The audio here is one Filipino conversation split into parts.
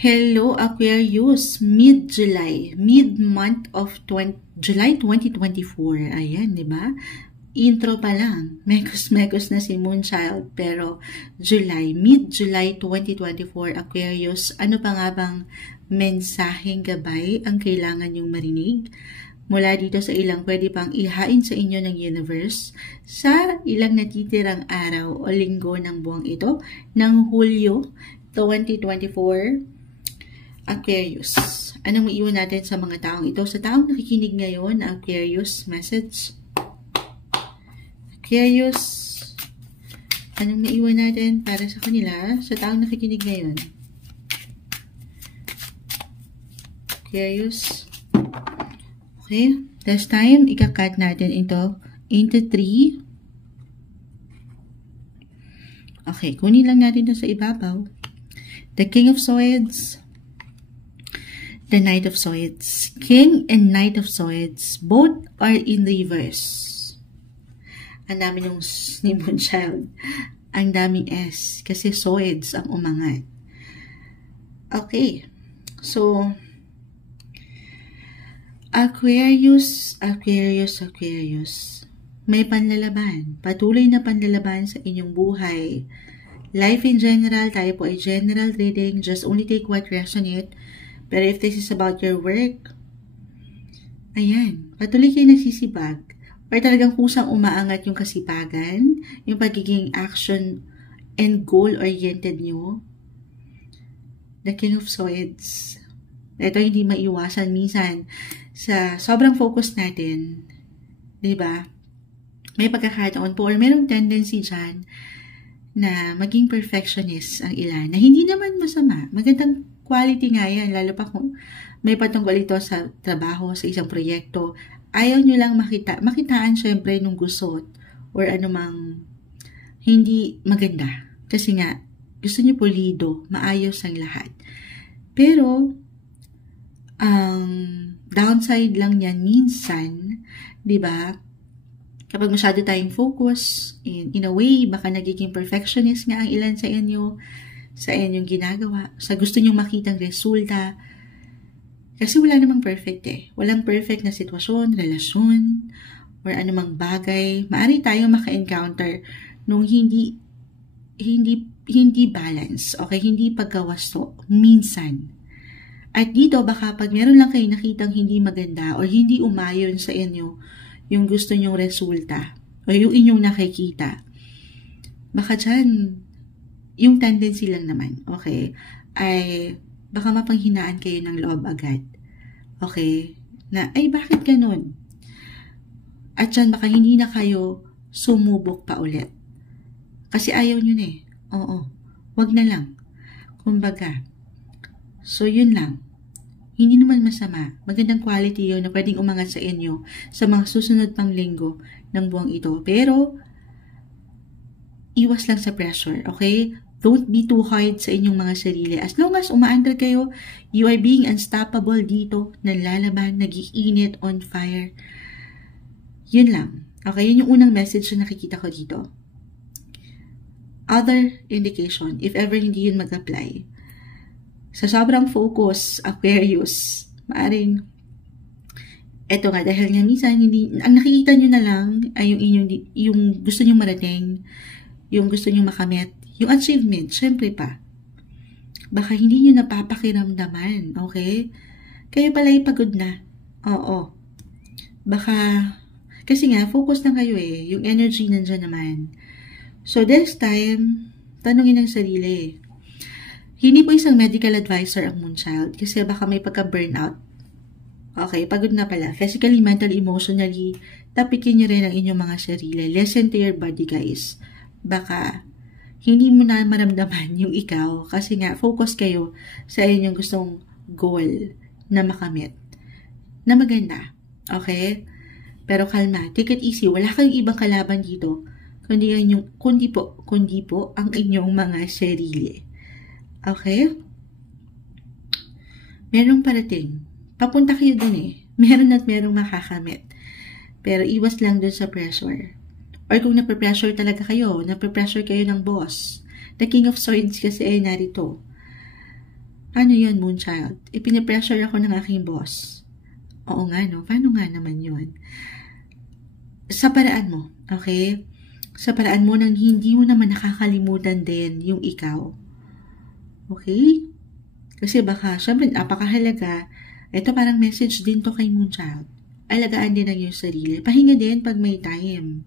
Hello Aquarius, mid-July, mid-month of July 2024. Ayan, di ba? Intro pa lang. Mekos-mekos na si Moonchild. Pero July, mid-July 2024, Aquarius, ano pa nga bang mensaheng gabay ang kailangan yung marinig? Mula dito sa ilang pwede pang ihain sa inyo ng universe sa ilang natitirang araw o linggo ng buwang ito ng Hulyo 2024. Aquarius. Anong maiwan natin sa mga taong ito? Sa taong nakikinig ngayon, Aquarius, message. Aquarius, anong maiwan natin para sa kanila? Sa taong nakikinig ngayon. Aquarius. Okay. This time, ika-cut natin ito into 3. Okay. Kunin lang natin ito sa ibabaw. The King of Swords. The Knight of Swords. King and Knight of Swords, both are in reverse. Ang dami nung ni Moonchild. Ang daming S. Kasi swords ang umangat. Okay. So, Aquarius. May panlalaban. Patuloy na panlalaban sa inyong buhay. Life in general, tayo po ay general reading. Just only take what resonate. Pero if this is about your work, ayan, patuloy kayo nagsisibag. Or talagang kusang umaangat yung kasipagan, yung pagiging action and goal-oriented nyo. The King of Swords. Ito hindi maiwasan minsan sa sobrang focus natin. Diba? May pagkakataon po or merong tendency dyan na maging perfectionist ang ilan. Na hindi naman masama. Magandang quality nga yan, lalo pa kung may patungkol ito sa trabaho, sa isang proyekto. Ayaw nyo lang makitaan syempre nung gusot or anumang hindi maganda. Kasi nga, gusto nyo pulido, maayos ang lahat. Pero, ang downside lang yan minsan, di ba? Kapag masyado tayong focus, in a way, baka nagiging perfectionist nga ang ilan sa inyo, sa inyong ginagawa, sa gusto nyong makitang resulta. Kasi wala namang perfect eh. Walang perfect na sitwasyon, relasyon, or anumang bagay. Maaari tayong maka-encounter nung hindi balance, okay? Hindi pagkawasto, minsan. At dito, baka pag meron lang kayo nakitang hindi maganda or hindi umayon sa inyo yung gusto nyong resulta o yung inyong nakikita, baka dyan, yung tendency lang naman, okay, ay baka mapanghinaan kayo ng loob agad. Okay? Na, ay bakit ganun? At dyan, baka hindi na kayo sumubok pa ulit. Kasi ayaw nyo na eh. Oo. Wag na lang. Kumbaga. So, yun lang. Hindi naman masama. Magandang quality yun na pwedeng umangat sa inyo sa mga susunod pang linggo ng buwang ito. Pero, iwas lang sa pressure, okay? Don't be too hard sa inyong mga sarili. As long as umaandar kayo, you are being unstoppable dito, nalalaban, nag-iinit, on fire. Yun lang. Okay, yun yung unang message na nakikita ko dito. Other indication, if ever hindi yun mag-apply. Sa sobrang focus, Aquarius, maaring, eto nga, dahil nga minsan, ang nakikita nyo na lang ay yung gusto nyo marating, yung gusto nyo makamit, yung achievement, syempre pa. Baka hindi nyo napapakiramdaman, okay? Kayo pala'y pagod na. Oo. Baka, kasi nga, focus na kayo eh. Yung energy nandyan naman. So, this time, tanungin ang sarili. Hindi po isang medical advisor ang Moonchild kasi baka may pagka-burnout. Okay, pagod na pala. Physically, mentally, emotionally, tapikin nyo rin ang inyong mga sarili. Listen to your body, guys. Baka, hindi mo na maramdaman yung ikaw kasi nga focus kayo sa inyong gustong goal na makamit na maganda. Okay? Pero kalma, take it easy. Wala kayong ibang kalaban dito kundi po ang inyong mga sarili. Okay? Merong parating. Papunta kayo dun eh. Meron at merong makakamit. Pero iwas lang dun sa pressure. Or kung nape-pressure talaga kayo, nape-pressure kayo ng boss. The King of Swords kasi ay narito. Paano yun, Moonchild? Pinipressure ako ng aking boss. Oo nga, no? Paano nga naman yun? Sa paraan mo, okay? Sa paraan mo nang hindi mo naman nakakalimutan din yung ikaw. Okay? Kasi baka, syempre, napakahalaga. Ito parang message din to kay Moonchild. Alagaan din ang iyong sarili. Pahinga din pag may time.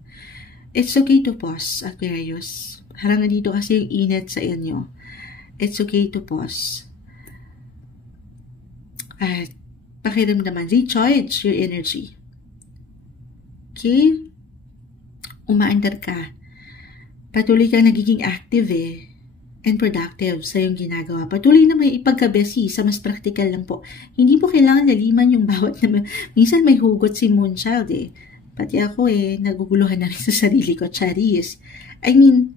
It's okay to pause, Aquarius. Harang dito kasi yung init sa inyo. It's okay to pause. At pakiramdaman, recharge your energy. Okay? Umaandar ka. Patuloy kang nagiging active and productive sa iyong ginagawa. Patuloy na may ipagkabesi sa mas practical lang po. Hindi po kailangan laliman yung bawat na minsan may hugot si Moonchild Pati ako naguguluhan na rin sa sarili ko. Charis. I mean,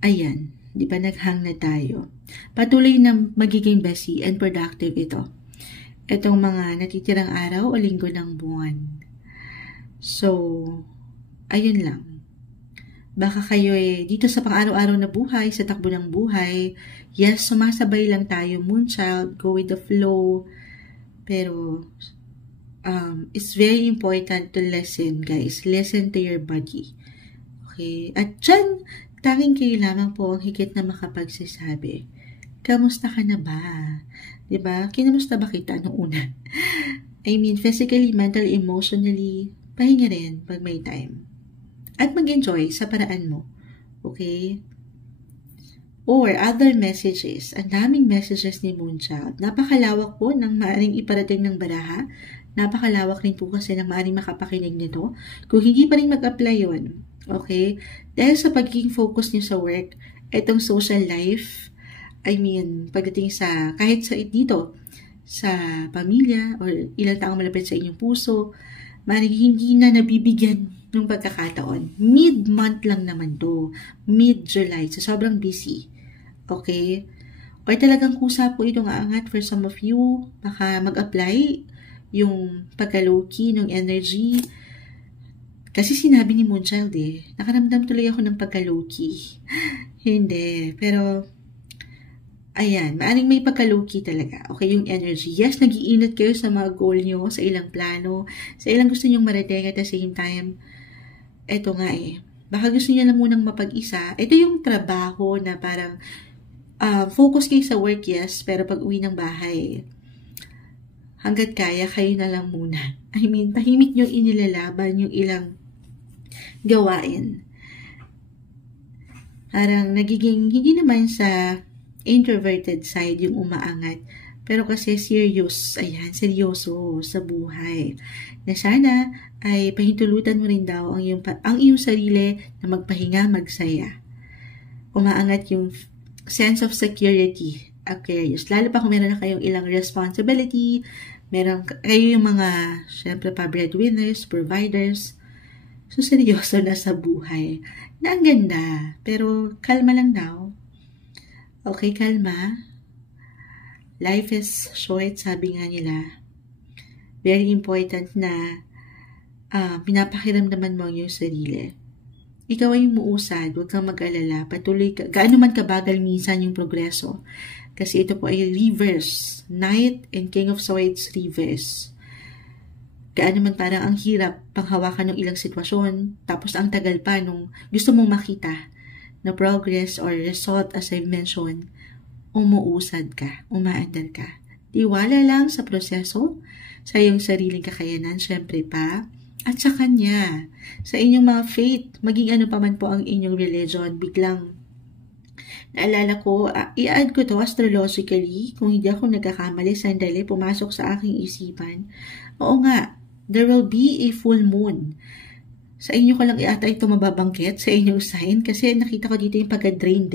ayan. Di ba naghang na tayo? Patuloy na magiging busy and productive ito. Itong mga natitirang araw o linggo ng buwan. So, ayun lang. Baka kayo dito sa pang-araw-araw na buhay, sa takbo ng buhay, yes, sumasabay lang tayo, Moonchild, go with the flow. Pero, it's very important to listen, guys. Listen to your body. Okay? At dyan, tanging kayo lamang po ang higit na makapagsasabi. Kamusta ka na ba? Diba? Kinamusta ba kita noong una? I mean, physically, mentally, emotionally, pahinga rin pag may time. At mag-enjoy sa paraan mo. Okay? Or other messages. Ang daming messages ni Moonchild. Napakalawak po ng maaaring iparating ng baraha. Napakalawak rin po kasi ng maaaring makapakinig nito. Kung hindi pa rin mag-apply yun. Okay? Dahil sa pagiging focus niyo sa work, itong social life, I mean, pagdating sa, kahit sa dito, sa pamilya, or ilang taong malapit sa inyong puso, maaaring hindi na nabibigyan ng pagkakataon. Mid-month lang naman to. Mid-July. So, sobrang busy. Okay? Or talagang kusa po itong aangat for some of you. Baka mag-apply yung pagka-low-key ng energy. Kasi sinabi ni Moonchild nakaramdam tuloy ako ng pagka-low-key. Hindi. Pero, ayan, maaring may pagka-low-key talaga. Okay, yung energy. Yes, nag-iinat kayo sa mga goal nyo, sa ilang plano, sa ilang gusto nyong marating at the same time, eto nga baka gusto nyo lang munang mapag-isa. Ito yung trabaho na parang focus kayo sa work, yes, pero pag uwi ng bahay, hanggat kaya, kayo na lang muna. I mean, tahimik yung inilalaban yung ilang gawain. Parang nagiging, hindi naman sa introverted side yung umaangat, pero kasi serious, ayan, seryoso sa buhay. Na sana ay pahintulutan mo rin daw ang iyong sarili na magpahinga, magsaya. Umaangat yung sense of security, Aquarius. Lalo pa kung meron na kayong ilang responsibility, meron kayo yung mga, syempre pa breadwinners, providers. So, seryoso na sa buhay. Na ang ganda, pero kalma lang daw. Okay, kalma. Life is short, sabi nga nila. Very important na pinapakiramdaman mo yung sarili. Ikaw ay umuusad, huwag kang mag-alala. Patuloy ka. Gaano man kabagal minsan yung progreso. Kasi ito po ay reverse. Knight and King of Swords reverse. Gaano man parang ang hirap panghawakan ng ilang sitwasyon. Tapos ang tagal pa nung gusto mong makita na progress or result, as I've mentioned, umuusad ka, umaandar ka. Tiwala lang sa proseso, sa iyong sariling kakayanan, syempre pa, at sa Kanya, sa inyong mga faith, maging ano pa man po ang inyong religion, biglang, naalala ko, i-add ko to astrologically, kung hindi ako nagkakamali, sandali, pumasok sa aking isipan. Oo nga, there will be a full moon. Sa inyo ko lang ata ito mababangkit sa inyong sign kasi nakita ko dito yung pagka-drained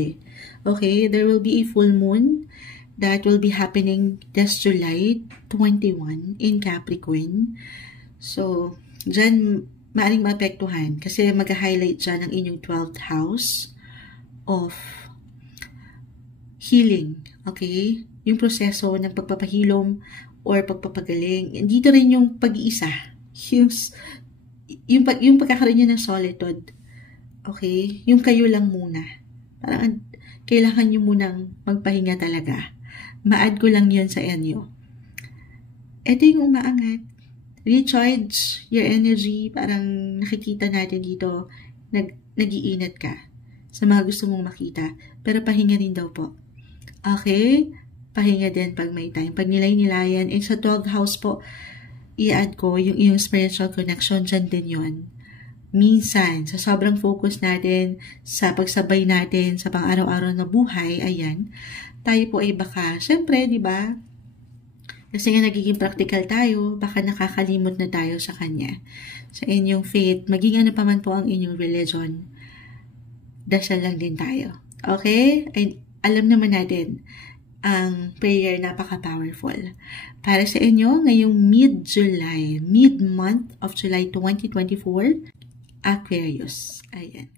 Okay, there will be a full moon that will be happening this July 21 in Capricorn. So, dyan maaring maapektuhan kasi mag-highlight dyan ang inyong 12th house of healing. Okay? Yung proseso ng pagpapahilom or pagpapagaling. Dito rin yung pag-iisa. Yung pagkakaroon nyo ng solitude. Okay? Yung kayo lang muna. Parang kailangan nyo munang magpahinga talaga. Ma-add ko lang yun sa inyo. Ito yung umaangat. Recharge your energy. Parang nakikita natin dito, nag-iinat ka sa mga gusto mong makita. Pero pahinga rin daw po. Okay? Pahinga din pag may time. Pag nilay-nilayan. And sa 12th house po, i-add ko yung iyong spiritual connection. Dyan din yun. Minsan, sa sobrang focus natin, sa pagsabay natin sa pang-araw-araw na buhay, ayan, tayo po ay baka, syempre, di ba? Kasi nga nagiging practical tayo, baka nakakalimot na tayo sa Kanya. Sa inyong faith, maging ano pa man po ang inyong religion, dasal lang din tayo. Okay? And alam naman natin, ang prayer napaka-powerful. Para sa inyo, ngayong mid-month of July 2024, Aquarius. Ayan.